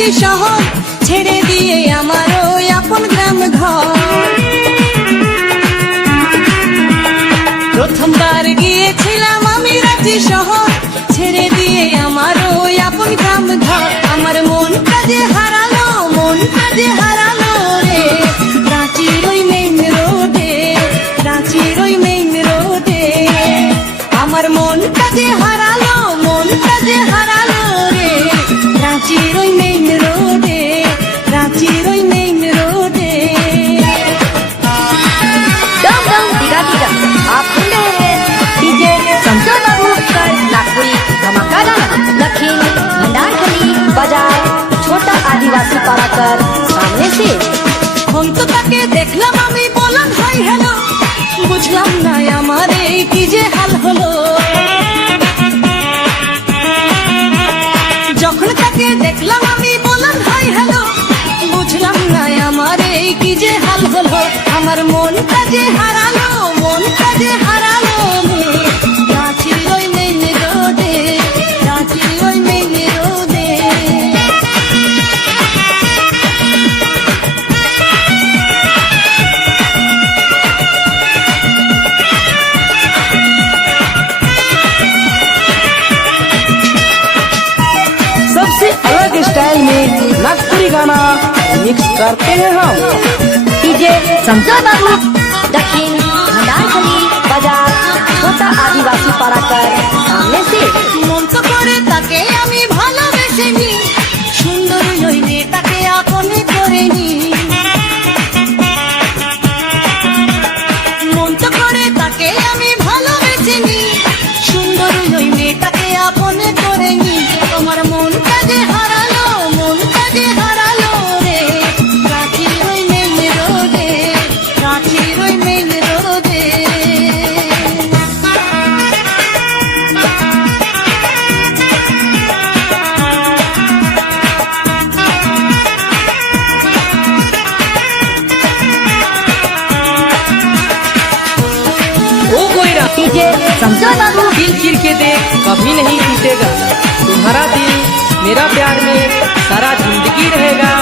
রাঁচি শহর ছেড়ে দিয়ে আমার ওই আপন গ্রাম ঘর। প্রথমবার গিয়েছিলাম আমি রাঁচি শহর ছেড়ে দিয়ে আমার ওই আপন গ্রাম ঘর। আমার মনটা যে হারালো, মনটা যে হারালো রে রাঁচির ওই মেইন রোডে, রাঁচির ওই মেইন রোডে। আমার মনটা যে হারালো, মনটা যে হারালো রে রাঁচির ওই মেইন রোডে, রাঁচির ওই মেইন রোডে। आप सुन रहे हैं डीजे शमशेर बाबू कर नागपुरी धमाका गाना। लखीम भंडार खली बाजार छोटा आदिवासी पाड़ा कर सामने से। हम तो ताके देखलाम আমি বললাম হাই হ্যালো, বুঝলাম না আমার এই কি যে হাল হলো। যখন তাকে দেখলাম আমি বললাম হাই হ্যালো, বুঝলাম না আমার এই কি যে হাল হলো। আমার মনটা যে হারালো, মনটা যে হারালো রাঁচির ওই মেইন রোডে, রাঁচির ওই মেইন রোডে। सबसे अलग स्टाइल में नागपुरी गाना मिक्स करते हैं हम। डीजे शमशेर बाबू दक्षिण भंडार खली बाजार छोटा आदिवासी पाड़ा कर सामने से। মন তো করে তাকে আমি ভালোবেসে নি, সুন্দর ওই মেয়েটাকে আপনি করে নি। মন তো করে তাকে আমি ভালোবেসে নি, সুন্দর ওই মেয়েটাকে আপনি করে নি। আমার মনটা যে হারালো, মনটা যে হারালো রে রাঁচির ওই মেইন রোডে, রাঁচির ওই মেইন রোডে। ओ कोयरा डीजे शमशेर बाबू दिल चीर के देख, कभी नहीं टूटेगा तुम्हारा दिल, मेरा प्यार में सारा जिंदगी रहेगा।